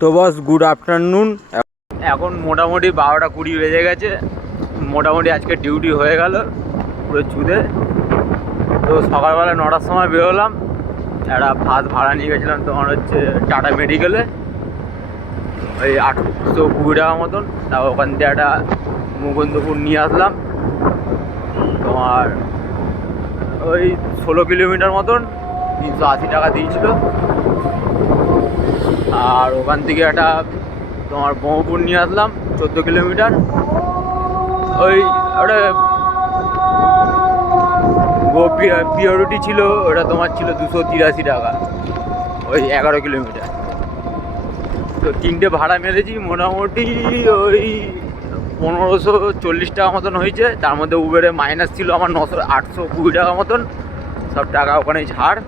তো বস, good afternoon. এখন মোটামুটি 12টা 20 বেজে গেছে। মোটামুটি আজকে ডিউটি হয়ে গেল পুরো চুদে। তো সকালবেলা 9টার সময় বেরোলাম। একটা বাস ভাড়া নিয়ে গেছিলাম তোমার হচ্ছে টাটা মেডিকেলে, ওই 820 টাকা মতন। তা ওখান থেকে একটা মুকুন্দপুর নিয়ে আসলাম, তোমার ওই 16 কিলোমিটার মতন, 380 টাকা দিয়েছিল। আর ওখান থেকে একটা তোমার ব্রহ্মপুর নিয়ে আসলাম 14 কিলোমিটার। ওই ওটা পিওরিটি ছিল, ওটা তোমার ছিল 283 টাকা, ওই 11 কিলোমিটার। তো তিনটে ভাড়া মেরেছি, মোটামুটি ওই 1540 টাকা মতন হয়েছে। তার মধ্যে উবেরে মাইনাস ছিল আমার 820 টাকা মতন, সব টাকা ওখানে ছাড়।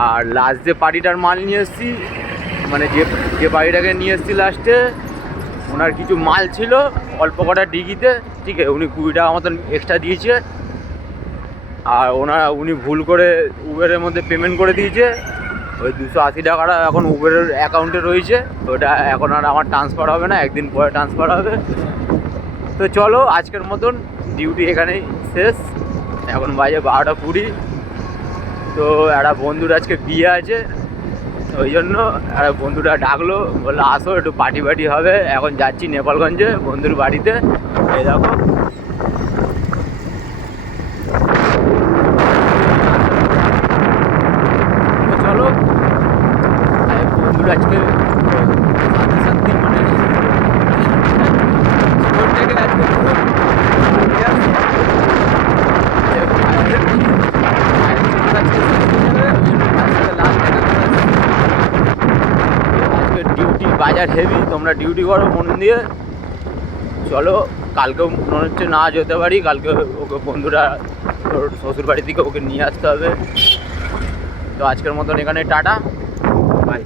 আর লাস্ট যে পার্টিটার মাল নিয়ে এসেছি, মানে যে বাড়িটাকে নিয়ে এসেছি লাস্টে, ওনার কিছু মাল ছিল অল্প কটা ডিগিতে, ঠিক আছে, উনি 20 টাকা মতন এক্সট্রা দিয়েছে। আর উনি ভুল করে উবেরের মধ্যে পেমেন্ট করে দিয়েছে। ওই 280 টাকাটা এখন উবেরের অ্যাকাউন্টে রয়েছে, ওটা এখন আর আমার ট্রান্সফার হবে না, একদিন পরে ট্রান্সফার হবে। তো চলো, আজকের মতন ডিউটি এখানেই শেষ। এখন বাজে 12টা 20। তো একটা বন্ধুর আজকে বিয়ে আছে, ওই জন্য একটা বন্ধুরা ডাকলো, বললো আসো একটু পার্টি হবে। এখন যাচ্ছি নেপালগঞ্জে বন্ধুর বাড়িতে। এই দেখো, চলো। বন্ধুর আজকে শান্তি মানে জীবনটাকে আজকে পুরো ডিউটি বাজার হেভি। তোমরা ডিউটি করো মন দিয়ে। চলো, কালকেও মনে হচ্ছে না যেতে পারি। কালকে ওকে বন্ধুরা ওর শ্বশুর বাড়ি থেকে ওকে নিয়ে আসতে হবে। তো আজকের মতন এখানে টাটা, বাই।